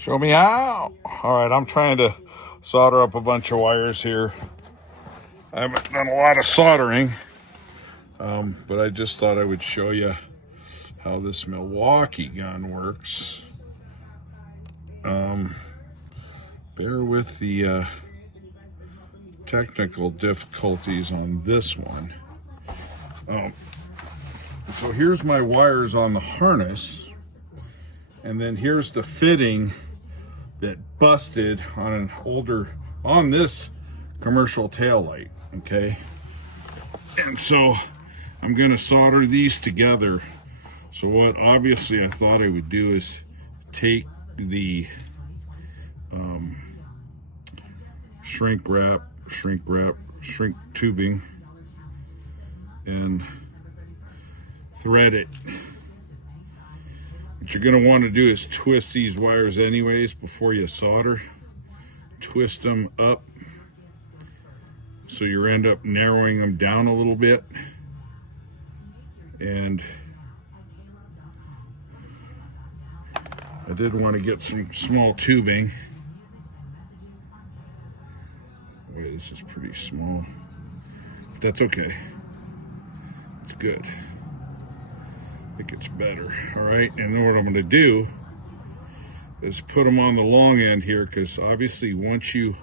Show me how. All right, I'm trying to solder up a bunch of wires here. I haven't done a lot of soldering, but I just thought I would show you how this Milwaukee gun works. Bear with the technical difficulties on this one. So here's my wires on the harness, and then here's the fitting that busted on this commercial taillight, okay? And so I'm gonna solder these together. So what obviously I thought I would do is take the shrink tubing and thread it. What you're going to want to do is twist these wires anyways before you solder. Twist them up so you end up narrowing them down a little bit. And I did want to get some small tubing. Boy, this is pretty small, but that's okay. It's good. I think it's better. All right, and then what I'm going to do is put them on the long end here, because obviously once you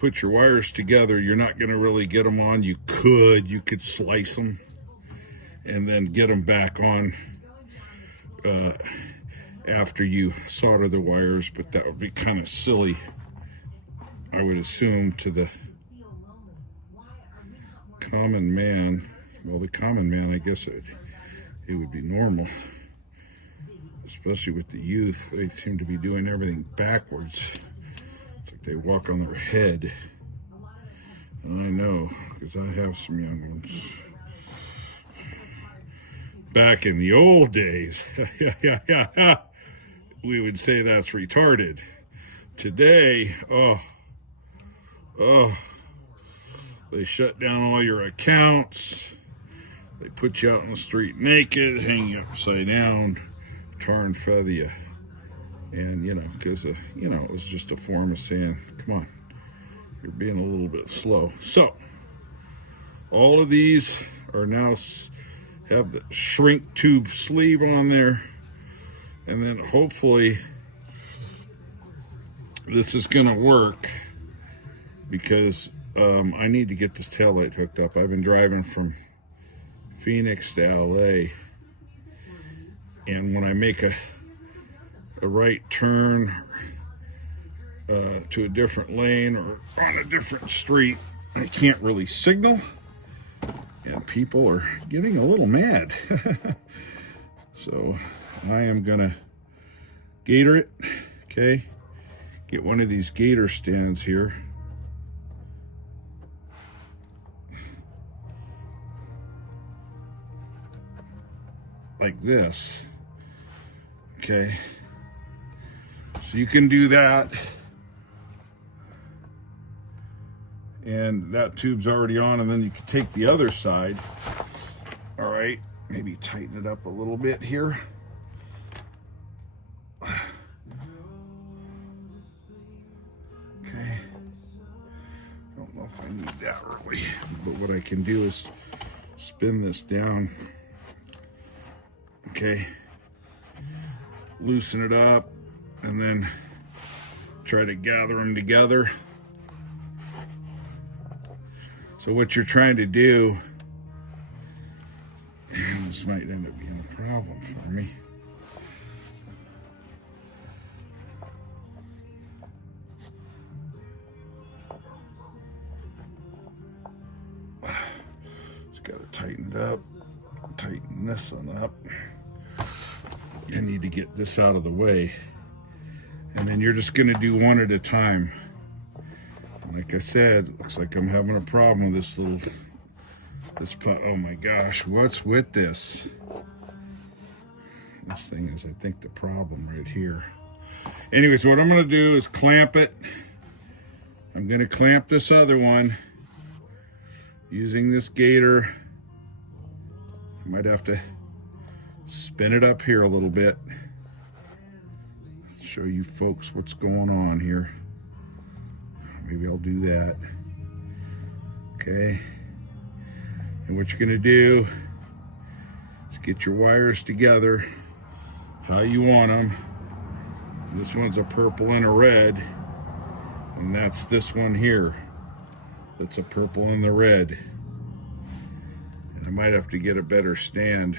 put your wires together, you're not going to really get them on. You could slice them and then get them back on after you solder the wires, but that would be kind of silly, I would assume, to the common man. Well, the common man, I guess it would be normal, especially with the youth. They seem to be doing everything backwards. It's like they walk on their head. And I know, because I have some young ones. Back in the old days, we would say that's retarded. Today, they shut down all your accounts. They put you out in the street naked, hang you upside down, tar and feather you. And, because, it was just a form of saying, come on, you're being a little bit slow. So, all of these are now have the shrink tube sleeve on there. And then hopefully this is going to work, because I need to get this taillight hooked up. I've been driving from Phoenix to LA, and when I make a right turn to a different lane or on a different street, I can't really signal, and people are getting a little mad. So I am gonna gator it, okay? Get one of these gator stands here. Like this, okay? So you can do that. And that tube's already on, and then you can take the other side. All right, maybe tighten it up a little bit here. Okay. I don't know if I need that really, but what I can do is spin this down. Okay, loosen it up, and then try to gather them together. So what you're trying to do, and this might end up being a problem for me. Just gotta tighten it up, tighten this one up. You need to get this out of the way, and then you're just going to do one at a time. Like I said, looks like I'm having a problem with this oh my gosh, what's with this? This thing is, I think, the problem right here. Anyways, what I'm going to do is clamp it. I'm going to clamp this other one using this gator. I might have to spin it up here a little bit. show you folks what's going on here. Maybe I'll do that. Okay. And what you're going to do is get your wires together how you want them. This one's a purple and a red, and that's this one here. That's a purple and the red. And I might have to get a better stand.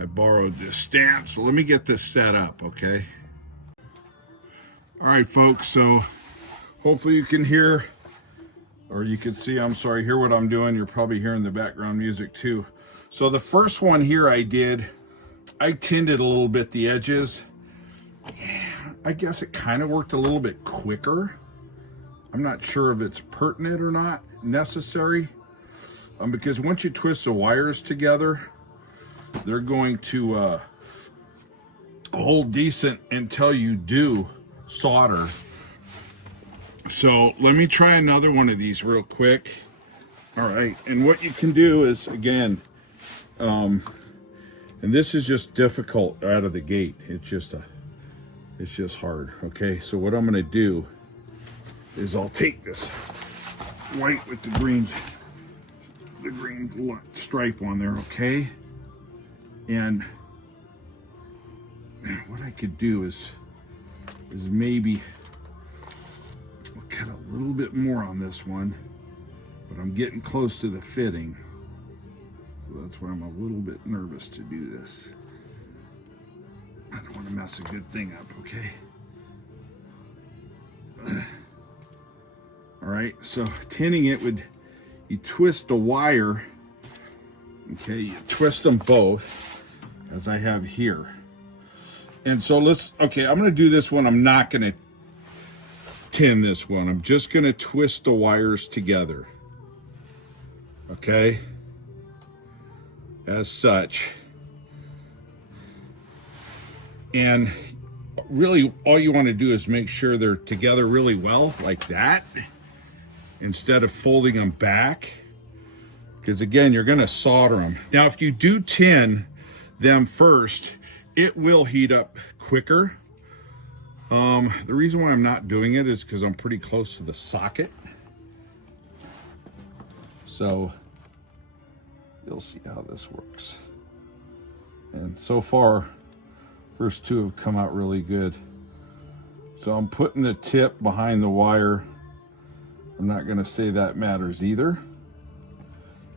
I borrowed this stand, so let me get this set up, okay? All right, folks, so hopefully you can hear, or you can see, I'm sorry, hear what I'm doing. You're probably hearing the background music too. So the first one here I tinned it a little bit, the edges. Yeah, I guess it kind of worked a little bit quicker. I'm not sure if it's pertinent or not necessary, because once you twist the wires together, they're going to hold decent until you do solder. So let me try another one of these real quick. All right, and what you can do is, again, and this is just difficult out of the gate. It's just hard. Okay, so what I'm going to do is I'll take this white with the green stripe on there, okay? And what I could do is maybe I'll cut a little bit more on this one, but I'm getting close to the fitting. So that's why I'm a little bit nervous to do this. I don't want to mess a good thing up, okay? All right, so tinning it you twist the wire, okay? You twist them both, as I have here. And so okay, I'm gonna do this one. I'm not gonna tin this one. I'm just gonna twist the wires together, okay? As such. And really all you want to do is make sure they're together really well, like that, instead of folding them back, because again, you're going to solder them. Now, if you do tin them first, it will heat up quicker. The reason why I'm not doing it is because I'm pretty close to the socket. So you'll see how this works. And so far, first two have come out really good. So I'm putting the tip behind the wire. I'm not going to say that matters either.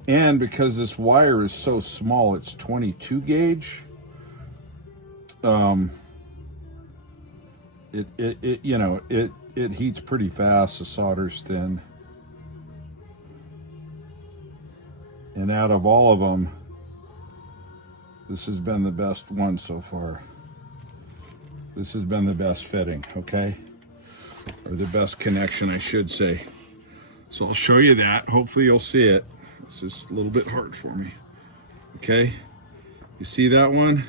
And because this wire is so small, it's 22 gauge. It heats pretty fast. The solder's thin. And out of all of them, this has been the best one so far. This has been the best fitting, okay? Or the best connection, I should say. So I'll show you that. Hopefully you'll see it. This is a little bit hard for me. Okay? You see that one?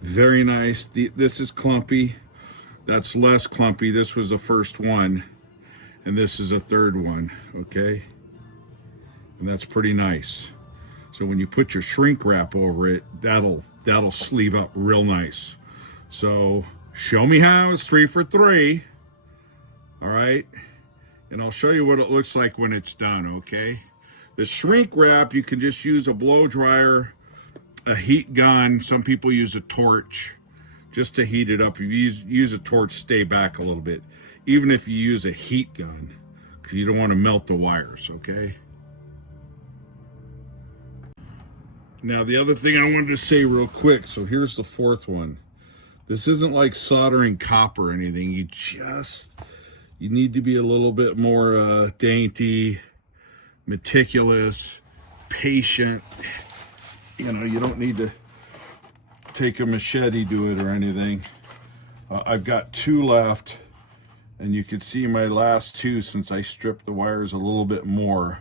Very nice. This is clumpy. That's less clumpy. This was the first one. And this is a third one, okay? And that's pretty nice. So when you put your shrink wrap over it, that'll sleeve up real nice. So show me how. It's 3 for 3. All right. And I'll show you what it looks like when it's done, okay? The shrink wrap, you can just use a blow dryer, a heat gun. Some people use a torch just to heat it up. If you use a torch, stay back a little bit. Even if you use a heat gun, because you don't want to melt the wires, okay? Now, the other thing I wanted to say real quick, so here's the fourth one. This isn't like soldering copper or anything. You need to be a little bit more dainty, meticulous, patient. You know, you don't need to take a machete to it or anything. I've got 2 left, and you can see my last 2, since I stripped the wires a little bit more,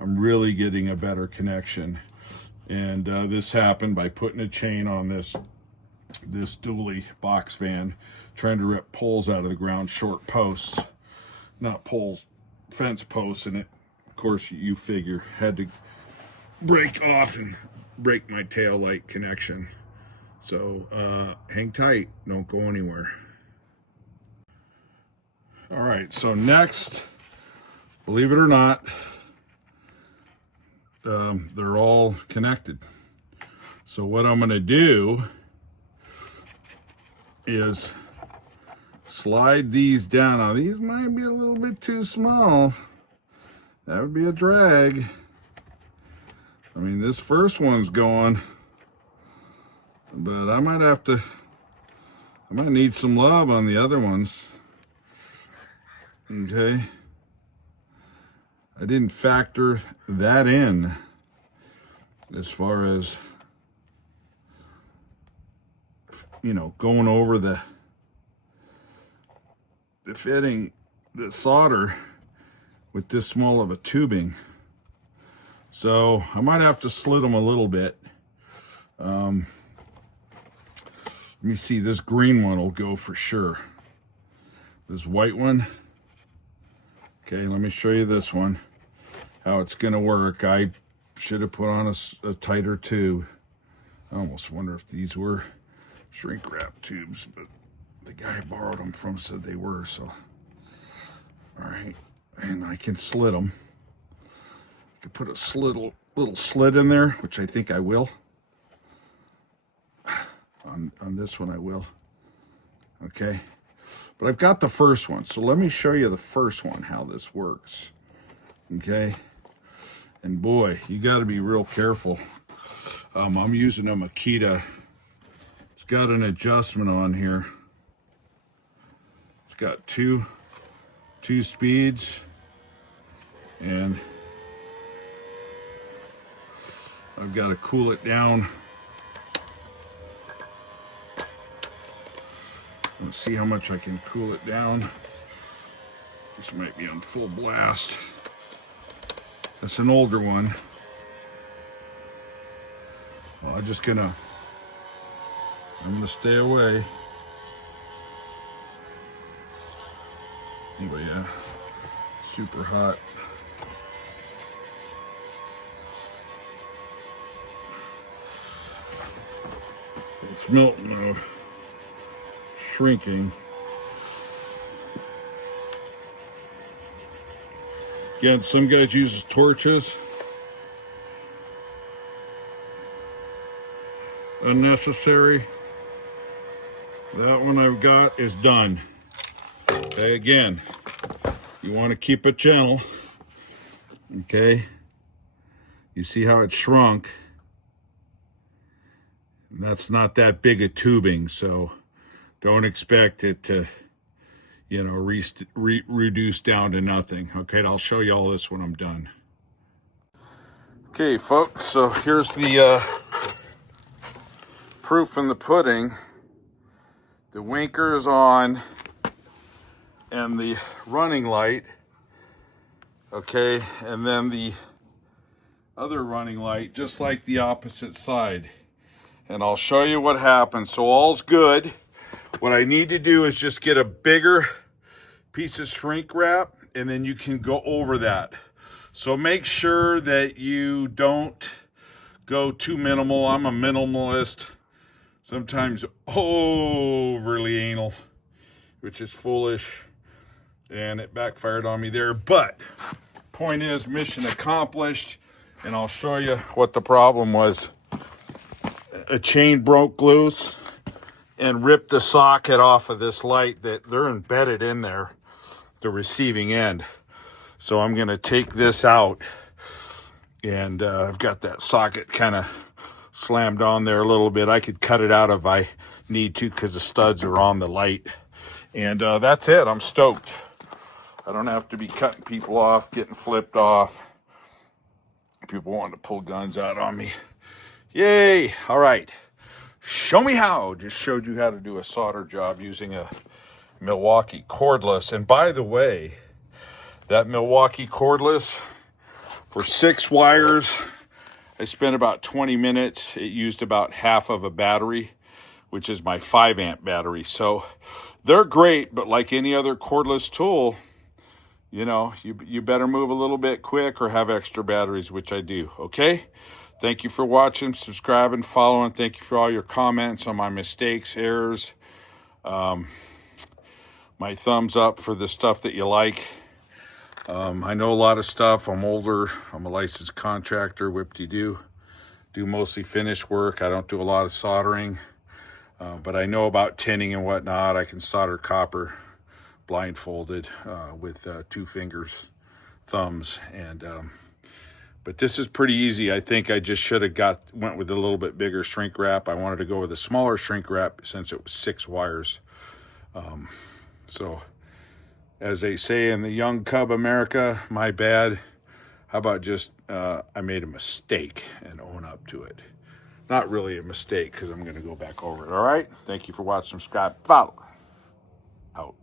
I'm really getting a better connection. And this happened by putting a chain on this dually box fan, trying to rip poles out of the ground, short posts, not poles, fence posts, and it, of course, you figure, had to break off and break my tail light connection. So hang tight, don't go anywhere. All right, so next, believe it or not, they're all connected. So what I'm going to do is slide these down. Now these might be a little bit too small. That would be a drag. I mean, this first one's going, but I might need some love on the other ones. Okay. I didn't factor that in as far as, you know, going over the fitting, the solder with this small of a tubing. So I might have to slit them a little bit. Let me see, this green one will go for sure. This white one. Okay, let me show you this one, how it's gonna work. I should have put on a tighter tube. I almost wonder if these were shrink wrap tubes, but the guy I borrowed them from said they were, so. All right, and I can slit them. I could put a little slit in there, which I think I will. On this one I will. Okay. But I've got the first one, so let me show you the first one, how this works. Okay. And boy, you got to be real careful. I'm using a Makita. It's got an adjustment on here. It's got two speeds, and I've got to cool it down. Let's see how much I can cool it down. This might be on full blast. That's an older one. Well, I'm gonna stay away. Anyway, yeah, super hot. It's melting though. Shrinking. Again, some guys use torches. Unnecessary. That one I've got is done. Okay, again, you want to keep it gentle. Okay. You see how it shrunk? And that's not that big a tubing, so don't expect it to, you know, reduce down to nothing. Okay, I'll show you all this when I'm done. Okay, folks, so here's the proof in the pudding. The winker is on and the running light. Okay, and then the other running light, just like the opposite side. And I'll show you what happens. So all's good. What I need to do is just get a bigger piece of shrink wrap, and then you can go over that. So make sure that you don't go too minimal. I'm a minimalist, sometimes overly anal, which is foolish, and it backfired on me there. But point is, mission accomplished, and I'll show you what the problem was. A chain broke loose and ripped the socket off of this light that they're embedded in there, the receiving end. So I'm going to take this out, and I've got that socket kind of slammed on there a little bit. I could cut it out if I need to because the studs are on the light. And that's it. I'm stoked. I don't have to be cutting people off, getting flipped off. People wanting to pull guns out on me. Yay. All right. Show me how. Just showed you how to do a solder job using a Milwaukee cordless. And by the way, that Milwaukee cordless, for 6 wires, I spent about 20 minutes. It used about half of a battery, which is my 5 amp battery. So they're great, but like any other cordless tool, you know, you better move a little bit quick or have extra batteries, which I do. Okay. Thank you for watching, subscribing, following. Thank you for all your comments on my mistakes, errors. my thumbs up for the stuff that you like. I know a lot of stuff. I'm older. I'm a licensed contractor, whip-de-doo. Do mostly finish work. I don't do a lot of soldering, but I know about tinning and whatnot. I can solder copper blindfolded with 2 fingers, thumbs, and but this is pretty easy. I think I just should have went with a little bit bigger shrink wrap. I wanted to go with a smaller shrink wrap since it was 6 wires. So as they say in the young cub America, my bad. How about just I made a mistake and own up to it. Not really a mistake, because I'm going to go back over it. All right. Thank you for watching. Subscribe. Follow. Out.